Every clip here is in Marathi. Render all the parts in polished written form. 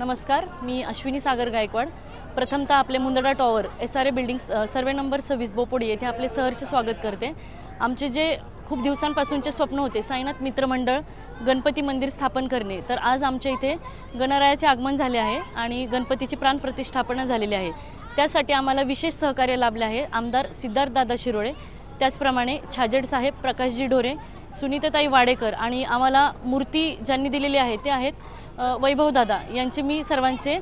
नमस्कार, मी अश्विनी सागर गायकवाड। प्रथमतः आपले Mundada tower SRA buildings survey number 26 Bopodi येथे आपले सहर्ष स्वागत करते। आमचे जे खूप दिवसांपासूनचे स्वप्न होते साईनाथ मित्रमंडळ गणपती मंदिर स्थापन करणे, तर आज आमच्या इथे गणरायाचे आगमन झाले आहे आणि गणपतीची प्राणप्रतिष्ठापना झालेली आहे। त्यासाठी आम्हाला विशेष सहकार्य लाभले आहे आमदार सिद्धार्थ दादा शिरोळे, त्याचप्रमाणे छाजेड साहेब, प्रकाशजी ढोरे, सुनीताताई वाडेकर आणि आम्हाला मूर्ती ज्यांनी दिलेली आहे ते आहेत वैभव दादा यांचे मी सर्वांचे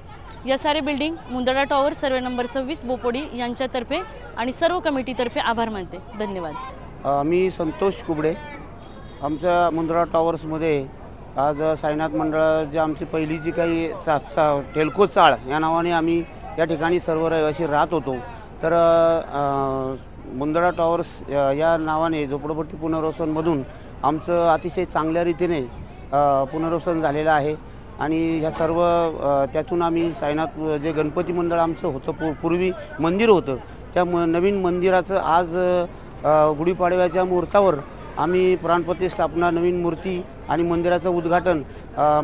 SRA building Mundada tower survey number 26 Bopodi यांच्यातर्फे आणि सर्व कमिटीतर्फे आभार मानते। धन्यवाद। मी संतोष कुबडे। आमच्या मुंदडा टॉवर्समध्ये आज साईनाथ मंडळाची आमची पहिली जी काही टेल्को चाळ या नावाने आम्ही या ठिकाणी सर्व रहिवासी राहत होतो। तर मुंदडा टॉवर्स या नावाने झोपडपट्टी पुनर्वसनमधून आमचं अतिशय चांगल्या रीतीने पुनर्वसन झालेलं आहे आणि ह्या सर्व त्यातून आम्ही साईनाथ जे गणपती मंडळ आमचं होतं पूर्वी मंदिर होतं त्या नवीन मंदिराचं आज गुढीपाडव्याच्या मुहूर्तावर आम्ही प्राणप्रतिष्ठापना नवीन मूर्ती आणि मंदिराचं उद्घाटन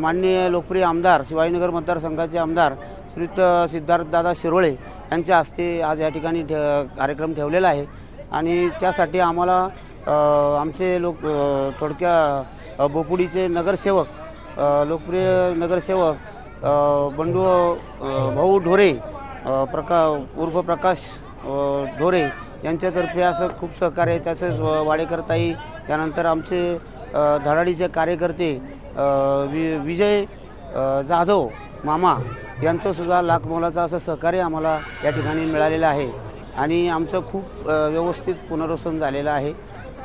माननीय लोकप्रिय आमदार शिवाजीनगर मतदारसंघाचे आमदार श्रीयुत सिद्धार्थदादा शिरोळे यांच्या हस्ते आज या ठिकाणी कार्यक्रम ठेवलेला आहे। आणि त्यासाठी आम्हाला आमचे थोडक्या बोपुडीचे नगरसेवक लोकप्रिय नगरसेवक बंडू भाऊ ढोरे उर्फ प्रकाश ढोरे यांच्यातर्फे असं खूप सहकार्य आहे। तसेच वाडेकरताई, त्यानंतर आमचे धडाडीचे कार्यकर्ते विजय जाधव मामा यांचंसुद्धा लाख मोलाचं असं सहकार्य आम्हाला या ठिकाणी मिळालेलं आहे आणि आमचं खूप व्यवस्थित पुनर्वसन झालेलं आहे।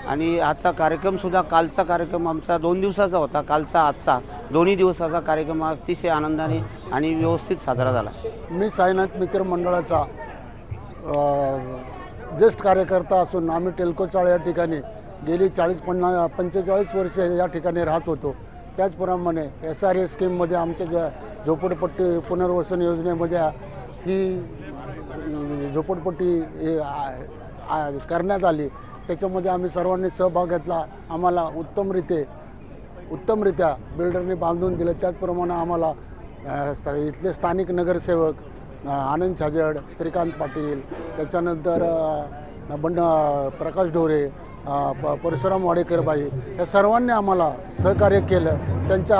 आणि आजचा कार्यक्रमसुद्धा कालचा कार्यक्रम आमचा 2 दिवसाचा होता, कालचा आजचा दोन्ही दिवसाचा कार्यक्रम अतिशय आनंदाने आणि व्यवस्थित साजरा झाला। मी साईनाथ मित्र मंडळाचा ज्येष्ठ कार्यकर्ता असून आम्ही टेल्को चाळ या ठिकाणी गेली 45 वर्षे या ठिकाणी राहत होतो। त्याचप्रमाणे SRA स्कीममध्ये आमच्या ज्या झोपडपट्टी पुनर्वसन योजनेमध्ये ही झोपडपट्टी करण्यात आली, त्याच्यामध्ये आम्ही सर्वांनी सहभाग घेतला। आम्हाला उत्तमरित्या बिल्डरने बांधून दिलं। त्याचप्रमाणे आम्हाला इथले स्थानिक नगरसेवक आनंद छाजेड, श्रीकांत पाटील, त्याच्यानंतर प्रकाश ढोरे, परशुराम वाडेकरबाई या सर्वांनी आम्हाला सहकार्य केलं। त्यांच्या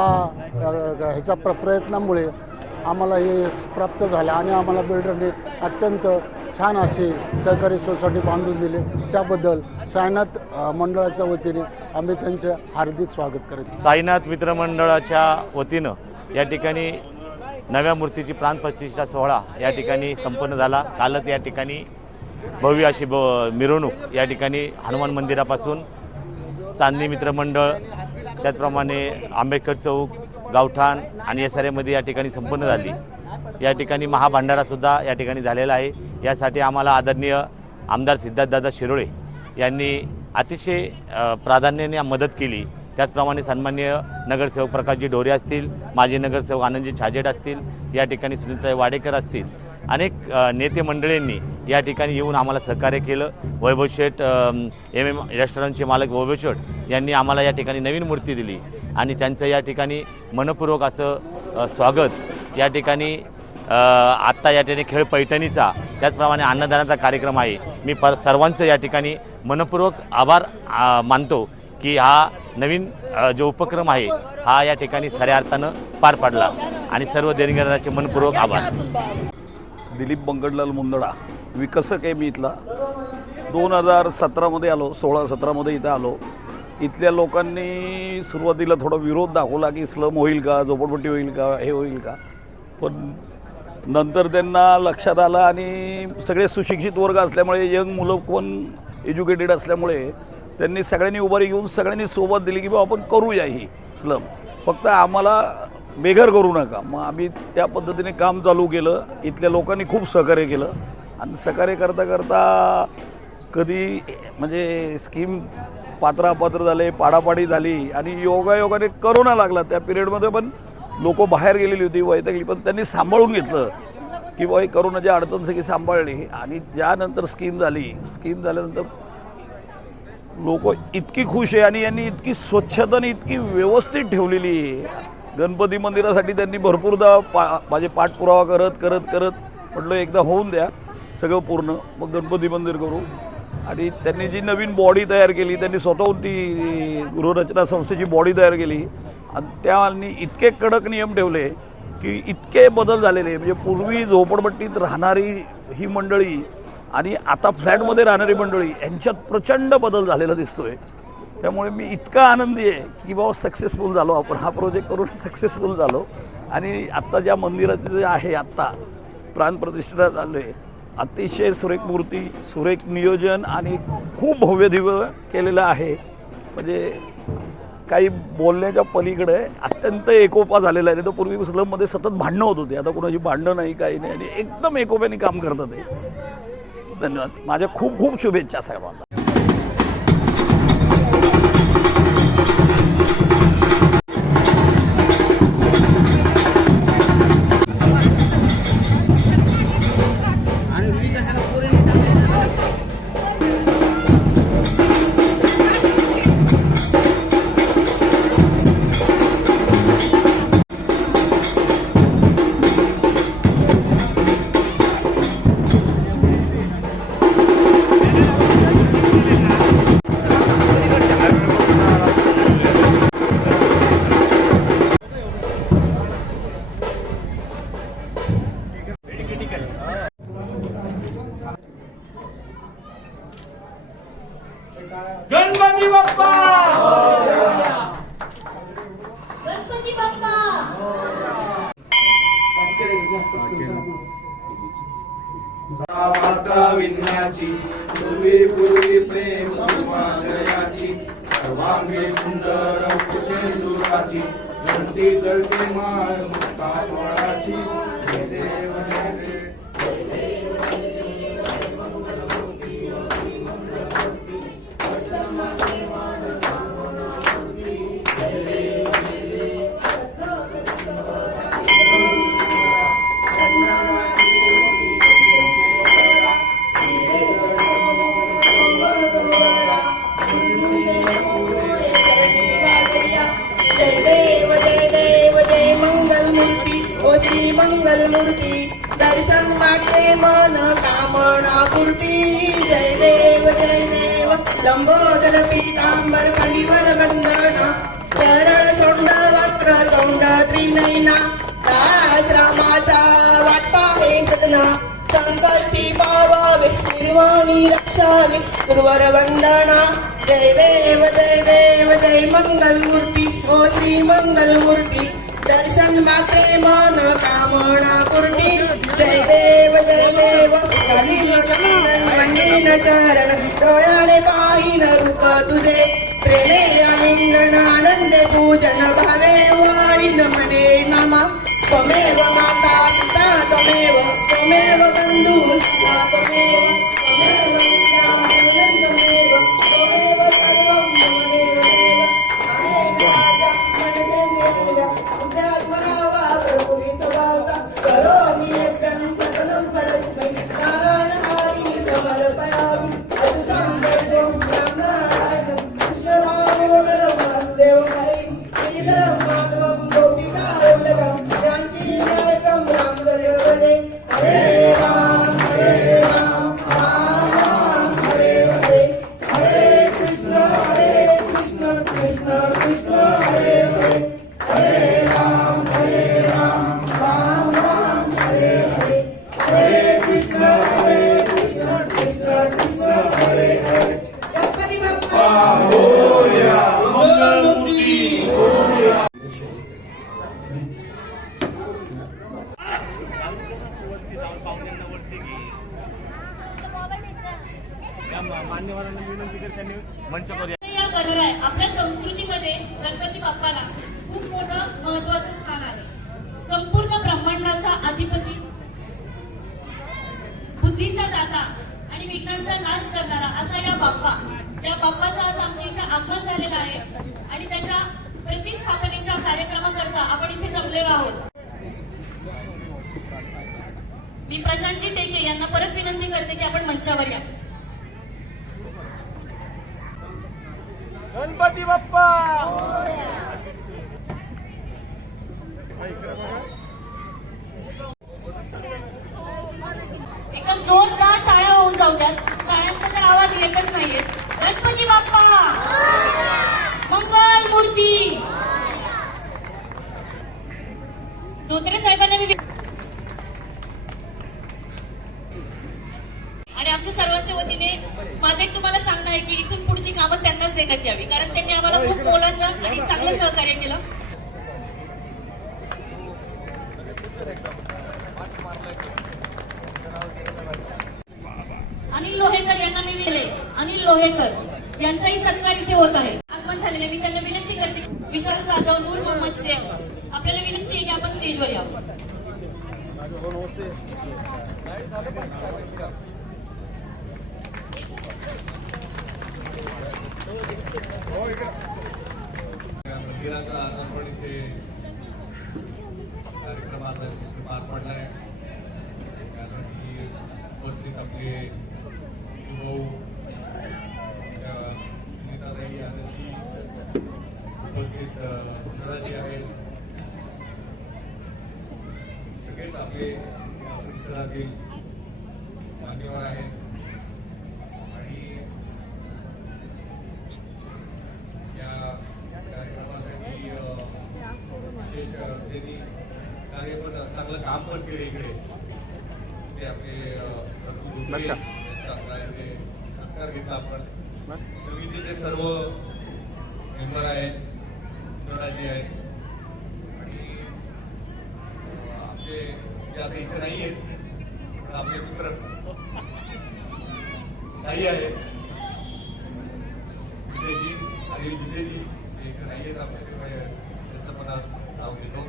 ह्याच्या प्रयत्नामुळे आम्हाला हे प्राप्त झालं आणि आम्हाला बिल्डरने अत्यंत छान असे सहकारी सोसायटी बांधून दिले। त्याबद्दल साईनाथ मंडळाच्या वतीने आम्ही त्यांचे हार्दिक स्वागत करतो। साईनाथ मित्रमंडळाच्या वतीनं या ठिकाणी नव्या मूर्तीची प्राणप्रतिष्ठा सोहळा या ठिकाणी संपन्न झाला। कालच या ठिकाणी भव्य अशी मिरवणूक या ठिकाणी हनुमान मंदिरापासून चांदणी मित्रमंडळ, त्याचप्रमाणे आंबेडकर चौक, गावठाण आणि SRAमध्ये या ठिकाणी संपन्न झाली। या ठिकाणी महाभांडारासुद्धा या ठिकाणी झालेला आहे। यासाठी आम्हाला आदरणीय आमदार सिद्धार्थदादा शिरोळे यांनी अतिशय प्राधान्याने मदत केली। त्याचप्रमाणे सन्माननीय नगरसेवक प्रकाशजी ढोरे असतील, माजी नगरसेवक आनंदजी छाजेड असतील, या ठिकाणी सुनीताताई वाडेकर असतील, अनेक नेते मंडळींनी या ठिकाणी येऊन आम्हाला सहकार्य केलं। वैभव शेठ MM रेस्टॉरंटचे मालक वैभव शेठ यांनी आम्हाला या ठिकाणी नवीन मूर्ती दिली आणि त्यांचं या ठिकाणी मनपूर्वक असं स्वागत या ठिकाणी आत्ता या ठिकाणी खेळ पैठणीचा त्याचप्रमाणे अन्नदानाचा कार्यक्रम आहे। मी सर्वांचं या ठिकाणी मनपूर्वक आभार मानतो की हा नवीन जो उपक्रम आहे हा या ठिकाणी खऱ्या अर्थानं पार पडला आणि सर्व देणगीदारांचे मनपूर्वक आभार। दिलीप बंगडलाल मुंदडा विकसक आहे मी इथला। 2017मध्ये आलो, 16-17मध्ये इथं आलो। इथल्या लोकांनी सुरुवातीला थोडा विरोध दाखवला की स्लम होईल का, झोपडपट्टी होईल का, हे होईल का, पण नंतर त्यांना लक्षात आलं आणि सगळे सुशिक्षित वर्ग असल्यामुळे, यंग मुलं पण एज्युकेटेड असल्यामुळे त्यांनी सगळ्यांनी उभारी घेऊन सगळ्यांनी सोबत दिली की बाबा आपण करूया ही स्लम, फक्त आम्हाला बेघर करू नका। मग आम्ही त्या पद्धतीने काम चालू केलं। इथल्या लोकांनी खूप सहकार्य केलं आणि सहकार्य करता करता कधी म्हणजे स्कीम पात्र झाले, पाडापाडी झाली आणि योगायोगाने करोना लागला। त्या पिरियडमध्ये पण लोक बाहेर गेलेली होती, वैतागली, पण त्यांनी सांभाळून घेतलं की बाई करोनाची अडचण सगळी सांभाळली। आणि ज्यानंतर स्कीम झाल्यानंतर लोक इतकी खुश आहे आणि यांनी इतकी स्वच्छता आणि इतकी व्यवस्थित ठेवलेली आहे गणपती मंदिरासाठी त्यांनी भरपूरदा माझे पाठपुरावा करत म्हटलं एकदा होऊन द्या सगळं पूर्ण, मग गणपती मंदिर करू. आणि त्यांनी जी नवीन बॉडी तयार केली, त्यांनी स्वतःहून ती गृहरचना संस्थेची बॉडी तयार केली आणि त्यांनी इतके कडक नियम ठेवले की इतके बदल झालेले. म्हणजे पूर्वी झोपडपट्टीत राहणारी ही मंडळी आणि आता फ्लॅटमध्ये राहणारी मंडळी यांच्यात प्रचंड बदल झालेला दिसतोय. त्यामुळे मी इतका आनंदी आहे की बाबा सक्सेसफुल झालो, आपण हा प्रोजेक्ट करून सक्सेसफुल झालो. आणि आत्ता ज्या मंदिराचं जे आहे आत्ता प्राणप्रतिष्ठा चालू आहे, अतिशय सुरेख मूर्ती, सुरेख नियोजन आणि खूप भव्यदिव्य केलेलं आहे. म्हणजे काही बोलण्याच्या पलीकडे अत्यंत एकोपा झालेला आहे. नाही तर पूर्वी स्लममध्ये सतत भांडणं होत होती, आता कोणाची भांडणं नाही, काही नाही, आणि एकदम एकोप्याने काम करतात ते. धन्यवाद. माझ्या खूप खूप शुभेच्छा सर्वांना. गणपती बाप्पा गणपती बाप्पा वार्ता विन्याची पूर्वी पूर्वी प्रेम सुमालयाची सर्वांगी सुंदर कुशेंदुराची जळती जळती माळ मुक्ताफळाची जय देव जय देव. मंगलमूर्ती दर्शन मागे मन कामना पूर्ती. जय देव लंबोदर पीतांबर फणीवर वंदना चरण सोंड वक्र तोंड त्रिनयना दास रामाचा वाटपा हे सदना संकल्पी पावावे निर्वाणी रक्षावे गुरुवर वंदना. जय देव जय मंगलमूर्ती ओ श्री मंगलमूर्ती दर्शन मात्रे मन कामना पूर्ती. जय देव मंदिन चरण डोळ्याने पाहिन रूप तुझे प्रेमे आलिंगन आनंद पूजन भावे वाळीन मने नामा. त्वमेव माता पिता त्वमेव बंधू त्वमेव विद्या आनंदमेव त्वमेव सर्वं त्वमेव देव. राजा मनसेंद्रिय उद्यात्मनावा प्रभुवी स्वभावता करोमि यज्ञं सकलं परस्मै नारायण हरी समर्पयामि. अच्युतं वैष्णवं ब्रह्मनारायणं कृष्णदामोदरं वासुदेवं हरिं श्रीधरं माधवं गोपिका वल्लभं जानकी नायकं रामचन्द्र भजे. हरे राम राम राम हरे हरे हरे कृष्ण कृष्ण कृष्ण हरे हरे हरे राम राम राम हरे हरे हरे कृष्ण कृष्ण कृष्ण हरे हरे. गणपती बाप्पा मोरया. मंगलमूर्ती मान्यवरांना विनंती कर, त्यांनी मंच करूया. या गणराय आपल्या संस्कृतीमध्ये गणपती बाप्पाला खूप मोठं महत्वाचं स्थान आहे. संपूर्ण ब्रह्मांडाचा अधिपती, बुद्धीचा दाता आणि विघ्नांचा नाश करणारा असा या बाप्पाचा आज आमच्या इथे आगमन झालेलं आहे आणि त्याच्या प्रतिष्ठापनेच्या कार्यक्रमाकरता आपण इथे जमलेलो आहोत. मी प्रशांतजी टेके यांना परत विनंती करते की आपण मंचावर या. गणपती बाप्पा एका जोरदार टाळ्या होऊन जाऊ द्या. टाळ्यांचा तर आवाज येतच नाहीये. गणपती बाप्पा मंगल मूर्ती. धोत्रे साहेबांना मी आणि आमच्या सर्वांच्या वतीने माझं एक तुम्हाला सांगणं आहे की इथून पुढची कामं त्यांनाच देण्यात यावी, कारण त्यांनी आम्हाला खूप मोलाचं आणि चांगलं सहकार्य केलं. अनिल लोहेकर यांना मी विनले. अनिल लोहेकर यांचाही सत्कार इथे होत आहे. आगमन झालेले मी त्यांना विनंती करते. विशाल जाधव, नूर मोहम्मद शेख, आपल्याला विनंती आहे की आपण स्टेजवर यावं. मंदिराचा आज आपण इथे कार्यक्रम आता पार पडलाय. त्यासाठी उपस्थित आपले भाऊ सुनीताताई आनंदी, उपस्थित मंडळाजी आहेत, सगळेच आपले परिसरातील मान्यवर आहेत आणि या कार्यक्रमासाठी विशेष त्यांनी कार्य पण चांगलं काम पण केलं इकडे. ते आपले सत्कार घेतला आपण. समितीचे सर्व मेंबर आहेत, मंडळाचे आहेत आणि आमचे जे आता इथे नाही आहेत पण आपले मित्र काही आहेत, विषयजी अनिल विषयजी ते इथे नाही आहेत आपले, त्यांचं पण आज नाव घेतो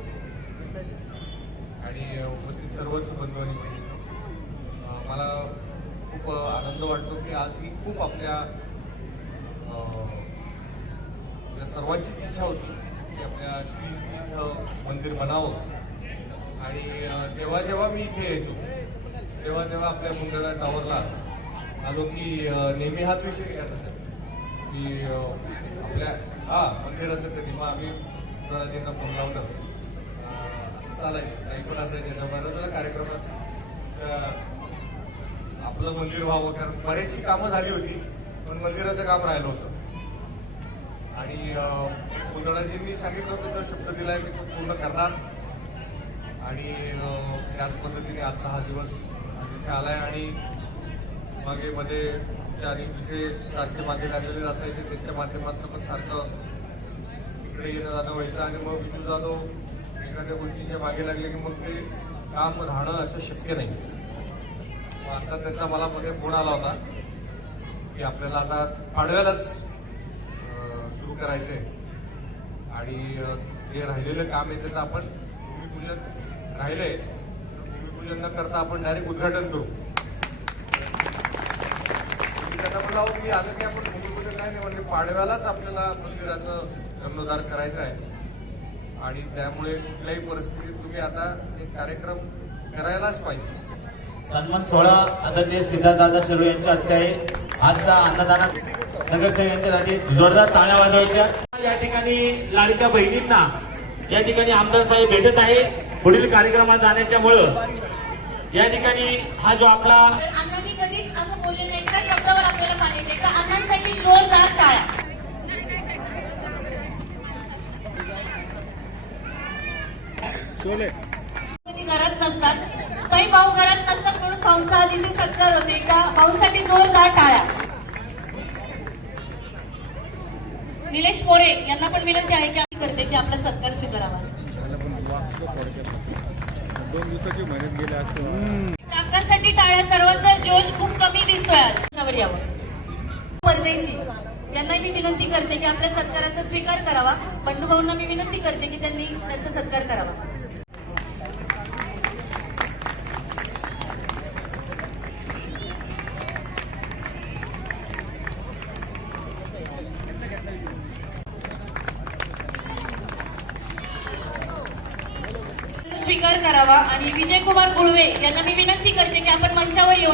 आणि उपस्थित सर्वच बंधू आणि भगिनी, मला खूप आनंद वाटतो की आज ही खूप आपल्या सर्वांचीच इच्छा होती की आपल्या श्री मंदिर बनावं. आणि जेव्हा जेव्हा मी इथे यायचो तेव्हा तेव्हा आपल्या मुंदडा टॉवरला आलो की नेहमी हाच विषय घ्यायचा की आपल्या मंदिराचं कधी. मग आम्ही मुंदडाजींना फोन लावलं, चालायचं काही पण असायचं बऱ्याच कार्यक्रमात आपलं मंदिर व्हावं, कारण बरेचशी कामं झाली होती पण मंदिराचं काम राहिलं होतं. आणि मुंदडाजींनी सांगितलं होतं तो शब्द दिलाय की तो पूर्ण करणार आणि त्याच पद्धतीने आजचा हा दिवस इथे आलाय. आणि मागे मध्ये आणि विषय सारखे मागे लागलेले असायचे, त्यांच्या माध्यमातून पण सारखं इकडे येणं जाणं व्हायचं आणि मग विजू जाधव एखाद्या गोष्टीच्या मागे लागले की मग ते काम राहणं असं शक्य नाही. आता त्याचा मला मध्ये फोन आला होता की आपल्याला आता पाडव्यालाच सुरू करायचंय आणि जे राहिलेलं काम आहे त्याचं आपण भूमिपूजन राहिलंय, भूमिपूजन न करता आपण डायरेक्ट उद्घाटन करू. त्यांना म्हणलं आहो की आलं की आपण भूमिपूजन नाही म्हणजे पाडव्यालाच आपल्याला मंदिराचं जीर्णोद्धार करायचं आहे आणि त्यामुळे कुठल्याही परिस्थितीत तुम्ही आता एक कार्यक्रम करायलाच पाहिजे. सन्मान सोहळा आदरणीय सिद्धार्थदादा शिरोळे यांच्या हस्ते आहे. आजचा अन्नदान नगरसेवकांच्यासाठी जोरदार टाळ्या वाजवायच्या. या ठिकाणी लाडक्या बहिणींना या ठिकाणी आमदार साहेब भेटत आहे पुढील कार्यक्रमात जाण्याच्यामुळं या ठिकाणी हा जो आपला अण्णांनी कधीच असं बोलले नाही. त्या शब्दावर आपल्याला पाहिजे का अण्णांसाठी जोरदार टाळ्या. कधी घरात नसतात, काही भाऊ घरात नसतात म्हणून भाऊंचा आधी ते सत्कार होते. का भाऊसाठी जोरदार टाळ्या. निलेश मोरे यांना पण विनंती आहे की आम्ही करते की आपला सत्कार स्वीकारावा. काकांसाठी टाळ्या. सर्वांचा जोश खूप कमी दिसतोय आज. यावर परदेशी यांना मी विनंती करते की आपल्या सत्काराचा स्वीकार करावा. बंडू भाऊंना मी विनंती करते की त्यांनी त्यांचा सत्कार करावा. स्वीकार करावा. आणि विजयकुमार गुळवे यांना मी विनंती करते की आपण मंचावर येऊ.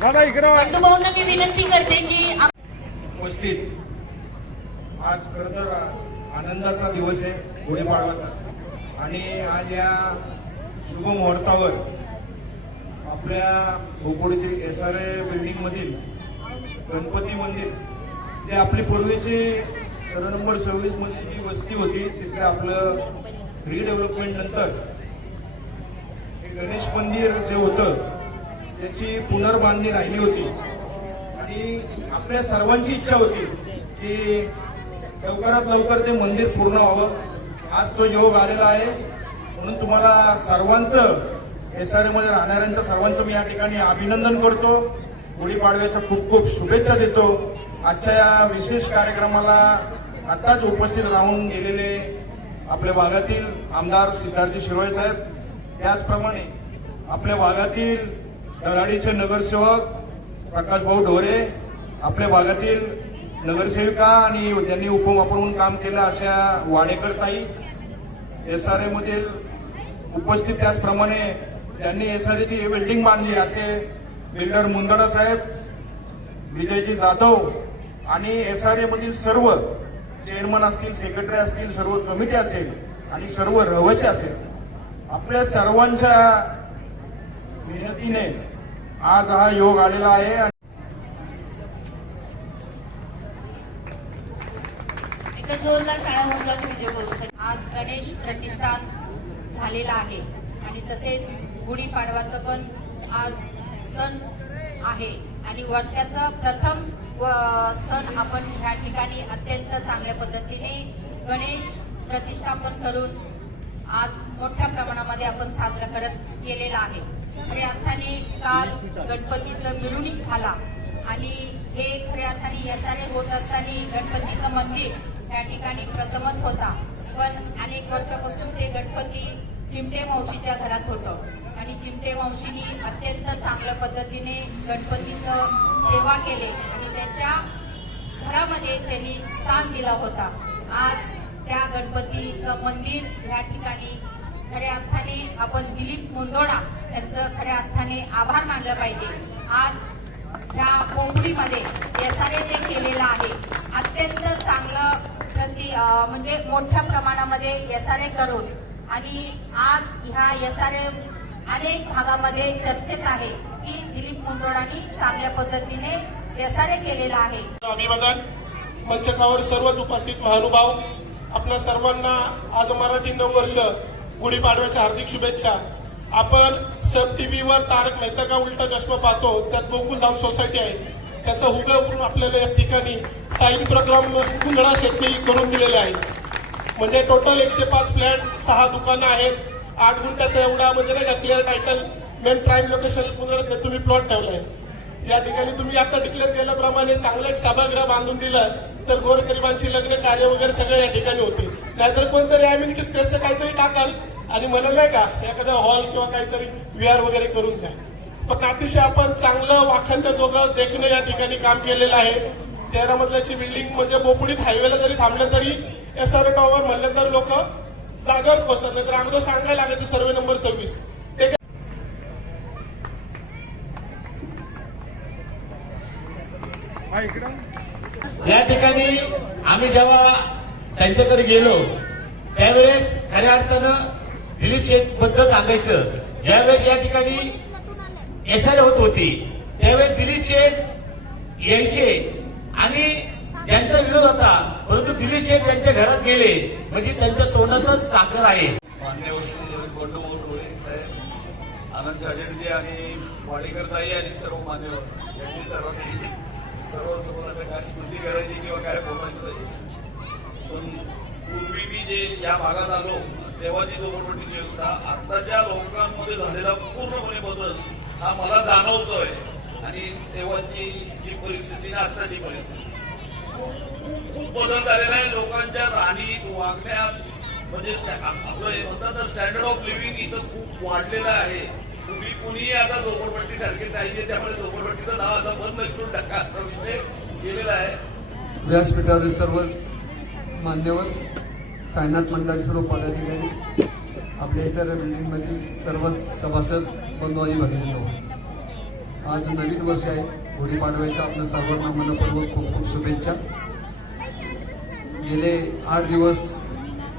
दादा इकडे बंडू भाऊंना मी विनंती करते की उपस्थित आज खरं तर आनंदाचा दिवस आहे गुढीपाडवाचा आणि आज या शुभ मुहूर्तावर आपल्या भोपोळीतील SRA बिल्डिंग मधील गणपती मंदिर जे आपली पूर्वीची सर्व नंबर 26 मध्ये जी वस्ती होती तिथे आपलं रिडेव्हलपमेंट नंतर हे गणेश मंदिर जे होतं त्याची पुनर्बांधणी राहिली होती आणि आपल्या सर्वांची इच्छा होती की लवकरात लवकर ते मंदिर पूर्ण व्हावं. आज तो योग आलेला आहे म्हणून तुम्हाला सर्वांचं SRA मध्ये राहणाऱ्यांच्या सर्वांचं मी या ठिकाणी अभिनंदन करतो. गुढीपाडव्याच्या खूप खूप शुभेच्छा देतो. आजच्या या विशेष कार्यक्रमाला आताच उपस्थित राहून गेलेले आपल्या भागातील आमदार सिद्धार्थजी शिरोळे साहेब, त्याचप्रमाणे आपल्या भागातील दराडीचे नगरसेवक प्रकाश भाऊ ढोरे, आपल्या भागातील नगरसेविका आणि ज्यांनी उपमहापौर म्हणून काम केलं अशा वाडेकर ताई, SRA मधील उपस्थित, त्याचप्रमाणे त्यांनी SRA ची बिल्डिंग बांधली असे बिल्डर मुंदडा साहेब, विजयजी जाधव आणि SRA मधील सर्व चेअरमन असतील, सेक्रेटरी असतील, सर्व कमिटी असेल आणि सर्व रहिवासी असेल, आपल्या सर्वांच्या मेहनतीने आज हा योग आलेला आहे. एकदा जोरदार टाळ्या होऊन जातो विजय भाऊ. आज गणेश प्रतिष्ठान झालेला आहे आणि तसेच गुढीपाडवाचं पण आज सण आहे आणि वर्षाचा प्रथम सण आपण ह्या ठिकाणी अत्यंत चांगल्या पद्धतीने गणेश प्रतिष्ठापन करून आज मोठ्या प्रमाणामध्ये आपण साजरा करत केलेला आहे. खऱ्या अर्थाने काल गणपतीचं मिरवणूक झाला आणि हे खऱ्या अर्थाने SRA होत असताना गणपतीचं मंदिर त्या ठिकाणी प्रथमच होता, पण अनेक वर्षापासून ते गणपती चिमटे मावशीच्या घरात होतं आणि चिमटे मावशीनी अत्यंत चांगल्या पद्धतीने गणपतीचं सेवा केले आणि त्यांच्या घरामध्ये त्यांनी स्थान दिला होता. आज त्या गणपतीचं मंदिर ह्या ठिकाणी खऱ्या अर्थाने आपण दिलीप मुंदोडा यांचं खऱ्या अर्थाने आभार मानलं पाहिजे. आज ह्या पोंबडीमध्ये SRA जे केलेलं आहे अत्यंत चांगलं म्हणजे मोठ्या प्रमाणामध्ये SRA करून आणि आज ह्या SRA अनेक भागामध्ये चर्चेत आहे की दिलीप मुंदोडांनी चांगल्या पद्धतीने SRA केलेला आहे. अभिवादन. मंचकावर सर्वच उपस्थित महानुभाव, आपल्या सर्वांना आज मराठी नववर्ष गुढीपाडव्याच्या हार्दिक शुभेच्छा. आपण सब टीव्हीवर तारक मेहता का उलटा चष्मा पाहतो, त्यात गोकुलधाम सोसायटी आहे, त्याचा हुबेहूब आपल्याला या ठिकाणी साईन प्रोग्राम कुंदळा शेट्टी करून दिलेले आहे. म्हणजे टोटल 105 फ्लॅट, 6 दुकानं आहेत, 8 गुंठ्याचा एवढा म्हणजे नाही का clear title main prime location कुंदळात तुम्ही प्लॉट ठेवलाय. या ठिकाणी तुम्ही आता डिक्लेअर केल्याप्रमाणे चांगलं एक सभागृह बांधून दिलं तर गोरगरिबांची लग्न कार्य वगैरे सगळे या ठिकाणी होतील. नाहीतर कोणतरी अम्युनिटीज कसं काहीतरी टाकाल आणि म्हणाल नाही का एखादा हॉल किंवा काहीतरी VR वगैरे करून द्या. पण अतिशय आपण चांगलं वाखण्याजोगं देखणं या ठिकाणी काम केलेलं आहे. 13 मजल्याची बिल्डिंग म्हणजे बोपुडीत हायवेला जरी थांबलं तरी SRA टॉवर म्हणलं तर लोक जागेवर पोहोचतात, नाही तर अगोदर सांगायला लागायचं सर्वे नंबर 26. या ठिकाणी आम्ही जेव्हा त्यांच्याकडे गेलो त्यावेळेस खऱ्या अर्थानं दिलीप शेठ बद्दल सांगायचं. ज्यावेळेस या ठिकाणी SRA होत होती त्यावेळेस दिलीप शेठ यायचे आणि ज्यांचा विरोध होता, परंतु दिलीप शेठ त्यांच्या घरात गेले म्हणजे त्यांच्या तोंडातच साखर आहे. मान्यवर श्री बंडू भाऊ ढोरे साहेब, आनंद शाजेडजी आणि वाडेकर ताई आणि सर्व मान्यवर यांनी सर्वांनी सर्व काय स्तुती करायची किंवा काय बोलायचं नाही. पण पूर्वी मी जे या भागात आलो तेव्हाची झोपडपट्टीची व्यवस्था आत्ताच्या लोकांमध्ये झालेला पूर्णपणे बदल हा मला जाणवतोय आणि तेव्हाची जी परिस्थिती ना आत्ताची परिस्थिती खूप बदल झालेला आहे. लोकांच्या राहणीत वागण्यात म्हणजे आपलं हे म्हणतात ना स्टँडर्ड ऑफ लिव्हिंग इथं खूप वाढलेलं आहे. पूर्वी कुणीही आता झोपडपट्टी सारखे नाहीये, त्यामुळे झोपडपट्टीचं नाव आता बंद करून टाका असा विषय गेलेला आहे. व्यासपीठावरील सर्व मान्यवर, साईनाथ मंडळाचे सर्व पदाधिकारी, आपल्या SRA बिल्डिंगमधील सर्व सभासद बंधू आणि भगिनींनो, आज नवीन वर्ष आहे. गुढीपाडव्याच्या आपल्या सर्वांना मनपूर्वक खूप खूप शुभेच्छा. गेले 8 दिवस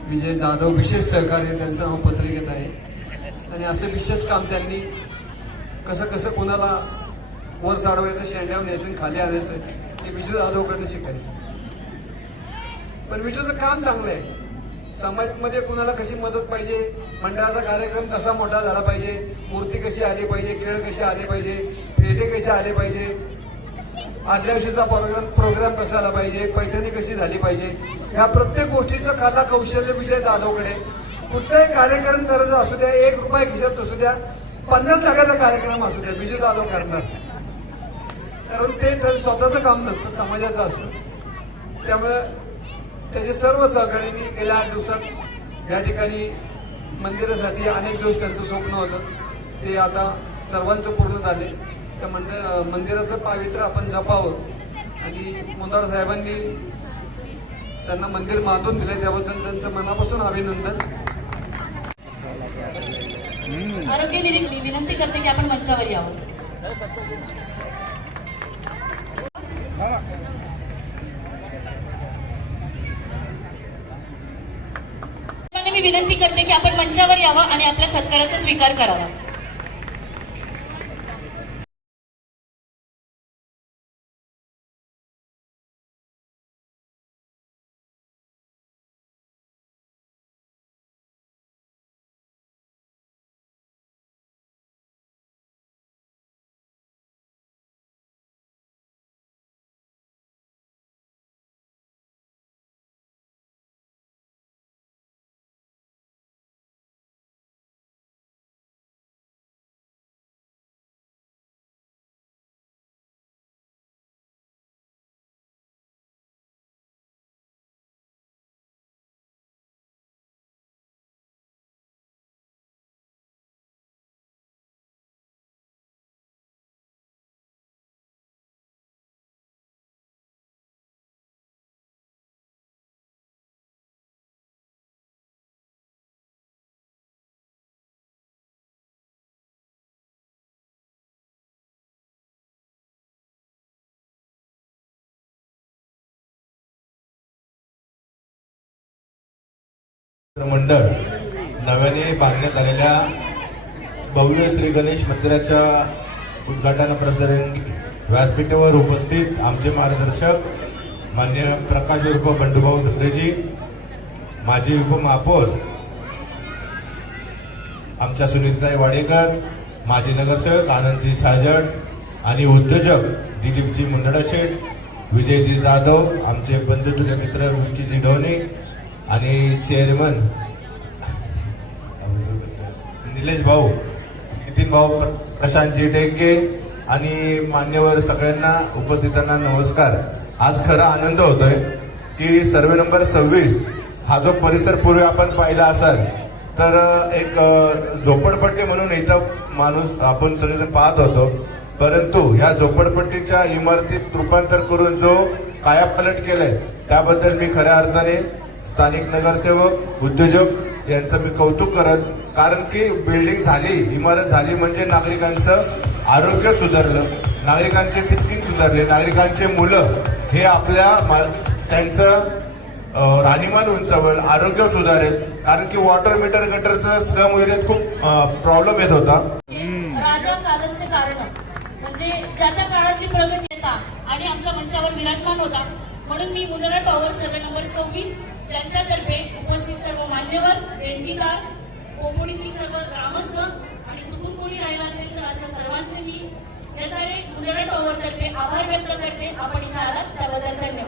विजय जाधव विशेष सहकार्य त्यांचं नाव पत्रिकेत आहे आणि असं विशेष काम त्यांनी कसं कसं कोणाला वर चढवायचं, शेंड्यावर न्यायचं, खाली आणायचं हे विजय जाधवकडनं शिकायचं. पण विजयचं काम चांगलं आहे. समाजमध्ये कुणाला कशी मदत पाहिजे, मंडळाचा कार्यक्रम कसा मोठा झाला पाहिजे, मूर्ती कशी आली पाहिजे, खेळ कसे आले पाहिजे, पेटे कसे आले पाहिजे, आदल्या दिवशीचा प्रोग्राम कसा आला पाहिजे, पैठणी कशी झाली पाहिजे, ह्या प्रत्येक गोष्टीचं कला कौशल्य विजय जाधवकडे. कुठलाही कार्यक्रम करायचा असू द्या, 1 रुपया खिशात असू द्या, 50 लाखाचा कार्यक्रम असू द्या, विजय जाधव करणार. कारण ते स्वतःचं काम नसतं, समाजाचं असतं. त्यामुळे त्याचे सर्व सहकार्यांनी गेल्या 8 दिवसात या ठिकाणी मंदिरासाठी अनेक दिवस त्यांचं स्वप्न होतं, ते आता सर्वांचं पूर्ण झाले. त्या मंदिराचं पावित्र्य आपण जपावं आणि मोंदाड साहेबांनी त्यांना मंदिर बांधून दिले त्याबद्दल त्यांचं मनापासून अभिनंदन. आरोग्य निरीक्षक विनंती करते की आपण मंचावर यावं. मी विनंती करते की आपण मंचावर यावं आणि आपल्या सत्काराचा स्वीकार करावा. मंडळ नव्याने बांधण्यात आलेल्या भव्य श्री गणेश मंदिराच्या उद्घाटनाप्रसंगी व्यासपीठावर उपस्थित आमचे मार्गदर्शक मान्य प्रकाश उर्फ बंडूभाऊ डोंगरेजी, माजी उपमहापौर आमच्या सुनीताई वाडेकर, माजी नगरसेवक आनंदजी साजड आणि उद्योजक दिलीपजी मुंदडाशेठ, विजयजी जाधव, आमचे बंधुतुल्य मित्र विकीजी ढवणे आणि चेअरमन निलेश भाऊ, नितीन भाऊ, प्रशांतजी टेके आणि मान्यवर सगळ्यांना उपस्थितांना नमस्कार. आज खरा आनंद होतोय की सर्वे नंबर 26 हा जो परिसर पूर्वी आपण पाहिला असाल तर एक झोपडपट्टी म्हणून इथं माणूस आपण सगळेजण पाहत होतो, परंतु या झोपडपट्टीच्या इमारतीत रूपांतर करून जो कायापालट केलाय त्याबद्दल मी खऱ्या अर्थाने स्थानिक नगरसेवक, उद्योजक यांचं मी कौतुक करत. कारण की बिल्डिंग झाली, इमारत झाली म्हणजे नागरिकांचं आरोग्य सुधारलं, नागरिकांचे थिंकिंग सुधारले, नागरिकांचे मुलं हे आपल्या त्यांचं राहणीमान उंचावल, आरोग्य सुधारेल. कारण की वॉटर मीटर गटरचा स्लम एरियात खूप प्रॉब्लेम येत होता. राजा कालस्य कारण म्हणजे ज्या त्या काळातली प्रगतीता आणि आमच्या मंचावर विराजमान होता. म्हणून मी मुंदडा टॉवर सर्वे नंबर 26 यांच्यातर्फे उपस्थित सर्व मान्यवर, देणगीदार, कोपोडीतील सर्व ग्रामस्थ आणि चुकून कोणी राहिला असेल तर अशा सर्वांचे मी या सारे मुंदडा टॉवर तर्फे आभार व्यक्त करते. आपण इथे आलात त्याबद्दल धन्यवाद.